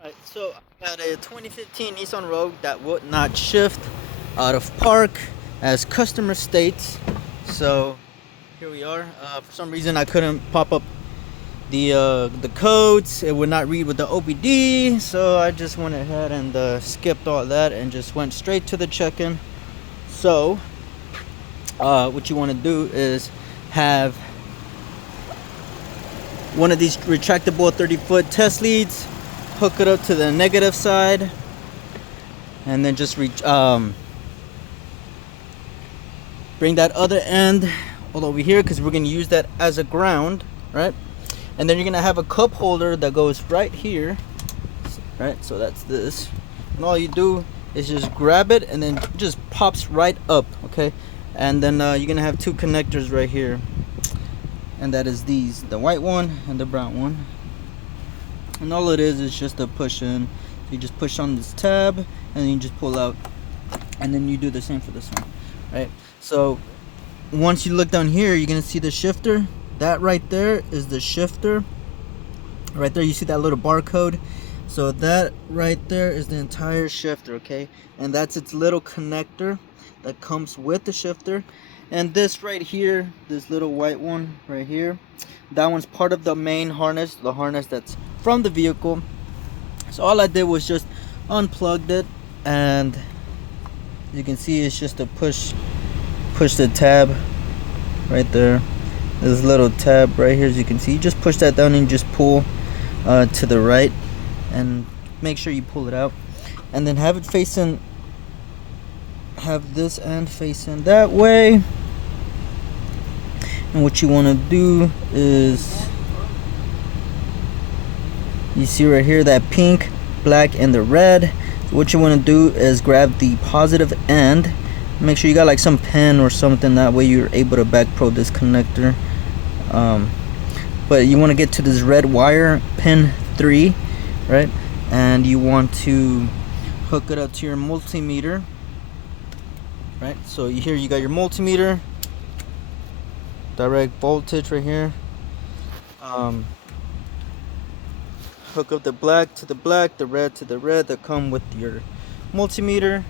Alright, so I got a 2015 Nissan Rogue that would not shift out of park as customer states. So here we are. For some reason I couldn't pop up the codes. It would not read with the OBD, so I just went ahead and skipped all that and just went straight to the check-in. So what you want to do is have one of these retractable 30-foot test leads, hook it up to the negative side, and then just bring that other end all over here, because we're going to use that as a ground, right? And then you're going to have a cup holder that goes right here, right? So that's this, and all you do is just grab it and then it just pops right up, okay? And then you're going to have two connectors right here, and that is these, the white one and the brown one. And all it is just a push in. You just push on this tab and then you just pull out, and then you do the same for this one, right? So once you look down here, you're gonna see the shifter. That right there is the shifter. Right there you see that little barcode. So that right there is the entire shifter, okay? And that's its little connector that comes with the shifter. And this right here, this little white one right here, that one's part of the main harness, the harness that's from the vehicle. So all I did was just unplugged it, and you can see it's just a push the tab right there. This little tab right here, as you can see, you just push that down and you just pull to the right, and make sure you pull it out, and then have it facing, have this end facing that way. And what you want to do is, you see right here that pink, black, and the red. So what you want to do is grab the positive end, make sure you got like some pin or something, that way you're able to back probe this connector. But you want to get to this red wire, pin 3, right? And you want to hook it up to your multimeter, right? So here you got your multimeter, direct voltage right here. Hook up the black to the black, the red to the red that come with your multimeter,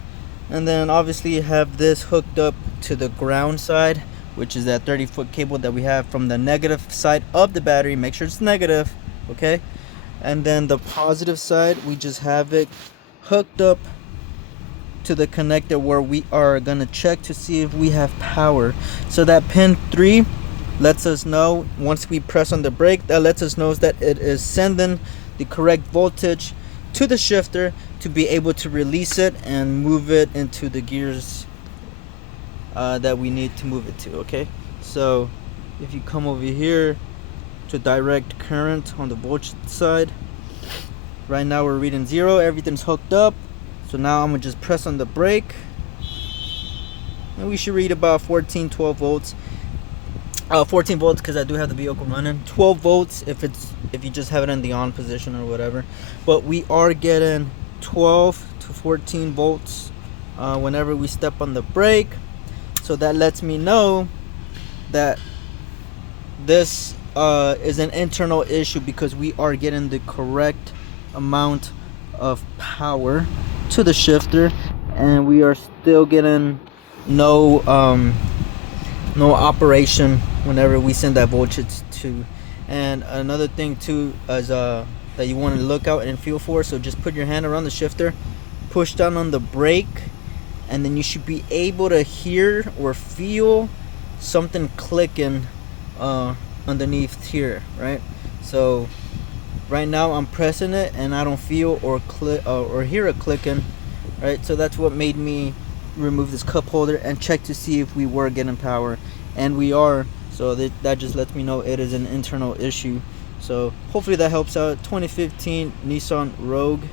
and then obviously you have this hooked up to the ground side, which is that 30-foot cable that we have from the negative side of the battery. Make sure it's negative, okay? And then the positive side, we just have it hooked up to the connector where we are gonna check to see if we have power. So that pin 3 lets us know, once we press on the brake, that lets us know that it is sending the correct voltage to the shifter to be able to release it and move it into the gears that we need to move it to, okay? So if you come over here to direct current on the voltage side, right now we're reading 0, everything's hooked up. So now I'm gonna just press on the brake, and we should read about 14 12 volts. 14 volts because I do have the vehicle running. 12 volts if you just have it in the on position or whatever. But we are getting 12 to 14 volts whenever we step on the brake. So that lets me know that this is an internal issue, because we are getting the correct amount of power to the shifter, and we are still getting no operation whenever we send that voltage to. And another thing too is that you want to look out and feel for, so just put your hand around the shifter, push down on the brake, and then you should be able to hear or feel something clicking underneath here, right? So right now I'm pressing it and I don't feel or click or hear it clicking, right? So that's what made me remove this cup holder and check to see if we were getting power, and we are. So that just lets me know it is an internal issue. So hopefully that helps out. 2015 Nissan Rogue.